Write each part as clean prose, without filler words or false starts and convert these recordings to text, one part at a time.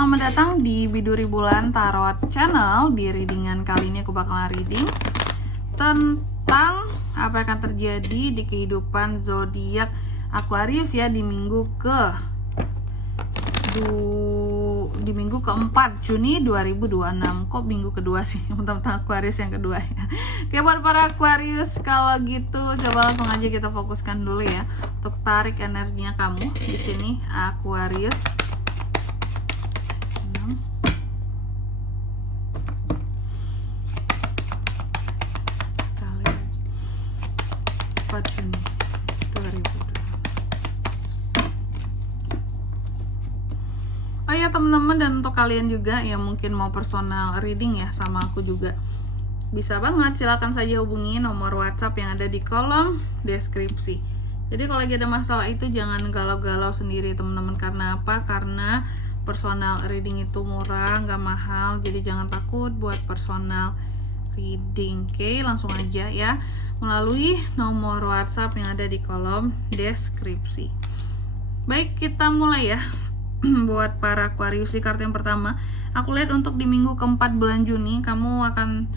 Selamat datang di Biduri Bulan Tarot Channel. Di readingan kali ini aku bakalan reading tentang apa yang akan terjadi di kehidupan zodiak Aquarius ya di minggu keempat Juni 2026. Kok minggu kedua sih? Tentang Aquarius yang kedua ya. Oke, buat para Aquarius, kalau gitu coba langsung aja kita fokuskan dulu ya untuk tarik energinya kamu di sini Aquarius. Juni 2020. Oh ya teman-teman, dan untuk kalian juga yang mungkin mau personal reading ya sama aku juga, bisa banget, silakan saja hubungi nomor WhatsApp yang ada di kolom deskripsi. Jadi kalau lagi ada masalah itu jangan galau-galau sendiri teman-teman. Karena apa? Karena personal reading itu murah, nggak mahal. Jadi jangan takut buat personal reading. Oke, langsung aja ya melalui nomor WhatsApp yang ada di kolom deskripsi. Baik, kita mulai ya. Buat para Aquarius, di kartu yang pertama, aku lihat untuk di minggu keempat bulan Juni kamu akan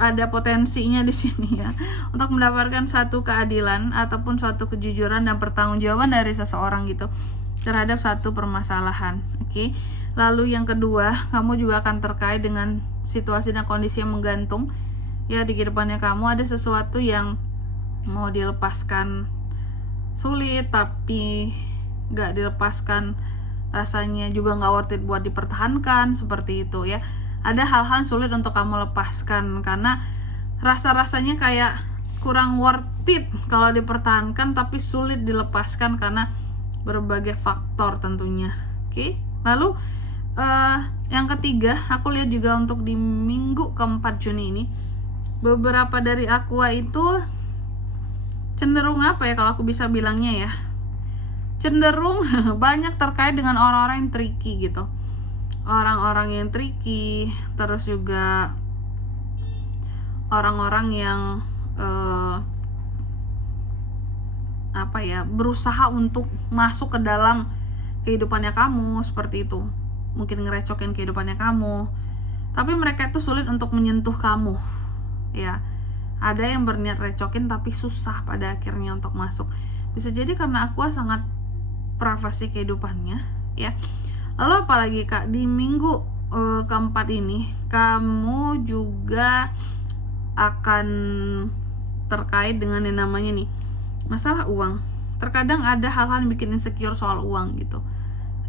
ada potensinya di sini ya untuk mendapatkan satu keadilan ataupun suatu kejujuran dan pertanggungjawaban dari seseorang gitu terhadap satu permasalahan. Oke. Lalu yang kedua, kamu juga akan terkait dengan situasi dan kondisi yang menggantung. Ya, di kehidupannya kamu ada sesuatu yang mau dilepaskan sulit, tapi gak dilepaskan rasanya juga gak worth it buat dipertahankan, seperti itu ya. Ada hal-hal sulit untuk kamu lepaskan karena rasa-rasanya kayak kurang worth it kalau dipertahankan, tapi sulit dilepaskan karena berbagai faktor tentunya. Oke. Lalu yang ketiga, aku lihat juga untuk di minggu keempat Juni ini, beberapa dari Aqua itu cenderung apa ya kalau aku bisa bilangnya ya, cenderung banyak terkait dengan orang-orang yang tricky gitu. Orang-orang yang tricky, terus juga orang-orang yang berusaha untuk masuk ke dalam kehidupannya kamu, seperti itu. Mungkin ngerecokin kehidupannya kamu, tapi mereka itu sulit untuk menyentuh kamu ya. Ada yang berniat recokin tapi susah pada akhirnya untuk masuk. Bisa jadi karena aku sangat privasi kehidupannya ya. Lalu apalagi Kak, di minggu keempat ini kamu juga akan terkait dengan yang namanya nih masalah uang. Terkadang ada hal-hal yang bikin insecure soal uang gitu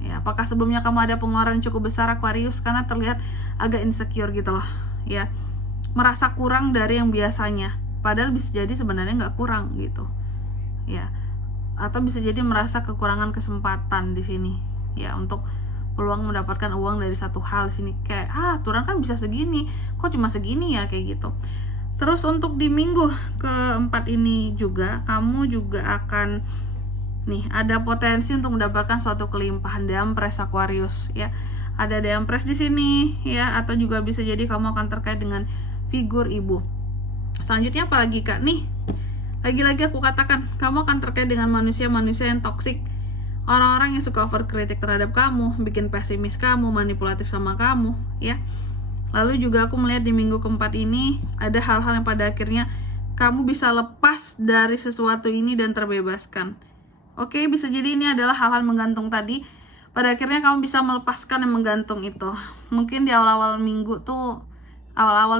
ya. Apakah sebelumnya kamu ada pengeluaran cukup besar Aquarius, karena terlihat agak insecure gitu loh ya, merasa kurang dari yang biasanya, padahal bisa jadi sebenarnya nggak kurang gitu ya. Atau bisa jadi merasa kekurangan kesempatan di sini ya untuk peluang mendapatkan uang dari satu hal di sini, kayak turun kan bisa segini, kok cuma segini ya, kayak gitu. Terus untuk di minggu keempat ini juga kamu juga akan ada potensi untuk mendapatkan suatu kelimpahan Dampres Aquarius ya. Ada Dampres di sini ya, atau juga bisa jadi kamu akan terkait dengan figur ibu. Selanjutnya apalagi Kak nih? Lagi-lagi aku katakan, kamu akan terkait dengan manusia-manusia yang toksik. Orang-orang yang suka overkritik terhadap kamu, bikin pesimis kamu, manipulatif sama kamu ya. Lalu juga aku melihat di minggu keempat ini ada hal-hal yang pada akhirnya kamu bisa lepas dari sesuatu ini dan terbebaskan. Oke, bisa jadi ini adalah hal-hal menggantung tadi. Pada akhirnya kamu bisa melepaskan yang menggantung itu. Mungkin di awal-awal minggu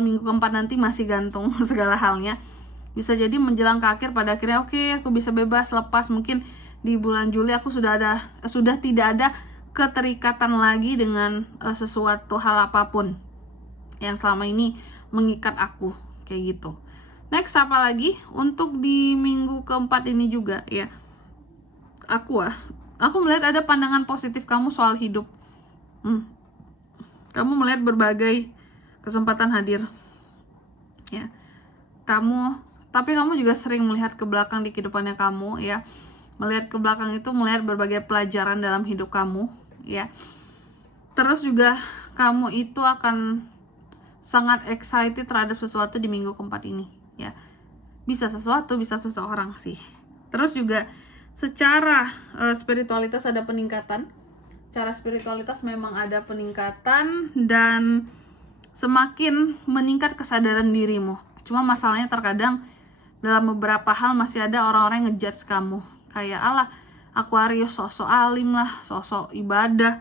minggu keempat nanti masih gantung segala halnya. Bisa jadi menjelang ke akhir pada akhirnya oke, aku bisa bebas lepas. Mungkin di bulan Juli aku sudah tidak ada keterikatan lagi dengan sesuatu hal apapun yang selama ini mengikat aku, kayak gitu. Next apa lagi? Untuk di minggu keempat ini juga ya, aku melihat ada pandangan positif kamu soal hidup. Kamu melihat berbagai kesempatan hadir ya. Tapi kamu juga sering melihat ke belakang di kehidupannya kamu ya. Melihat ke belakang itu melihat berbagai pelajaran dalam hidup kamu ya. Terus juga kamu itu akan sangat excited terhadap sesuatu di minggu keempat ini ya. Bisa sesuatu, bisa seseorang sih. Terus juga secara spiritualitas ada peningkatan. secara spiritualitas memang ada peningkatan dan semakin meningkat kesadaran dirimu. Cuma masalahnya terkadang dalam beberapa hal masih ada orang-orang yang ngejudge kamu. Kayak alah, Aquarius sosok alim lah, sosok ibadah,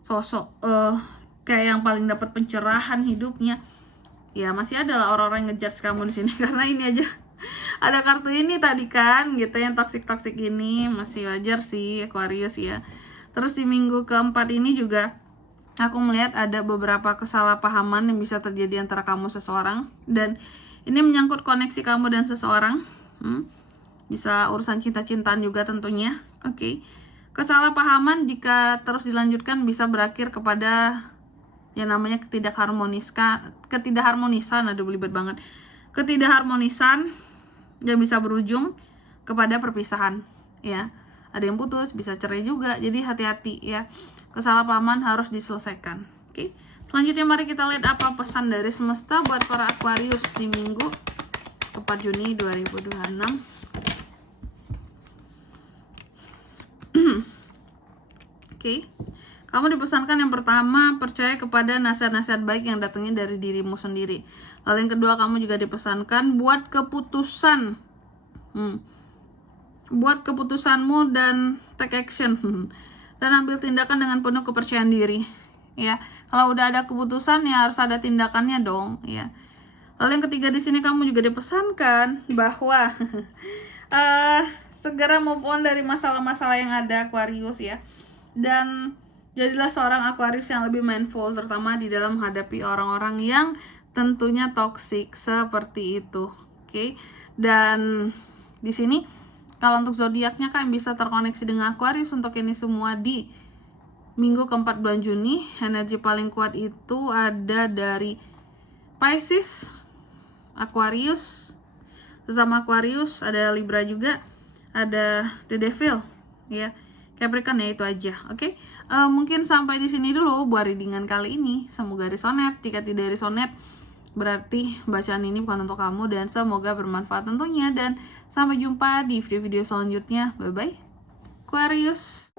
sosok kayak yang paling dapat pencerahan hidupnya. Ya masih ada lah orang-orang yang ngejudge kamu di sini karena ini aja ada kartu ini tadi kan gitu, yang toxic ini masih wajar sih Aquarius ya. Terus di minggu keempat ini juga aku melihat ada beberapa kesalahpahaman yang bisa terjadi antara kamu seseorang, dan ini menyangkut koneksi kamu dan seseorang. Bisa urusan cinta-cintaan juga tentunya. Oke. Kesalahpahaman jika terus dilanjutkan bisa berakhir kepada yang namanya ketidakharmonisan. Aduh belibet banget. Ketidakharmonisan yang bisa berujung kepada perpisahan ya. Ada yang putus, bisa cerai juga. Jadi hati-hati ya. Kesalahpahaman harus diselesaikan. Oke. Selanjutnya mari kita lihat apa pesan dari semesta buat para Aquarius di minggu 4 Juni 2026. Oke. Kamu dipesankan yang pertama, percaya kepada nasihat-nasihat baik yang datangnya dari dirimu sendiri. Lalu yang kedua, kamu juga dipesankan buat keputusan. Buat keputusanmu dan take action. Dan ambil tindakan dengan penuh kepercayaan diri. Ya, kalau udah ada keputusan ya harus ada tindakannya dong. Ya. Lalu yang ketiga di sini kamu juga dipesankan bahwa segera move on dari masalah-masalah yang ada Aquarius ya. Dan jadilah seorang Aquarius yang lebih mindful, terutama di dalam menghadapi orang-orang yang tentunya toxic seperti itu. Oke. Dan di sini kalau untuk zodiaknya kan bisa terkoneksi dengan Aquarius untuk ini semua di minggu keempat bulan Juni. Energi paling kuat itu ada dari Pisces, Aquarius, sesama Aquarius, ada Libra juga, ada The Devil ya. Capricorn ya, itu aja. Oke. Mungkin sampai di sini dulu buat readingan kali ini. Semoga resonate. Jika tidak resonate, berarti bacaan ini bukan untuk kamu, dan semoga bermanfaat tentunya. Dan sampai jumpa di video-video selanjutnya. Bye bye Aquarius.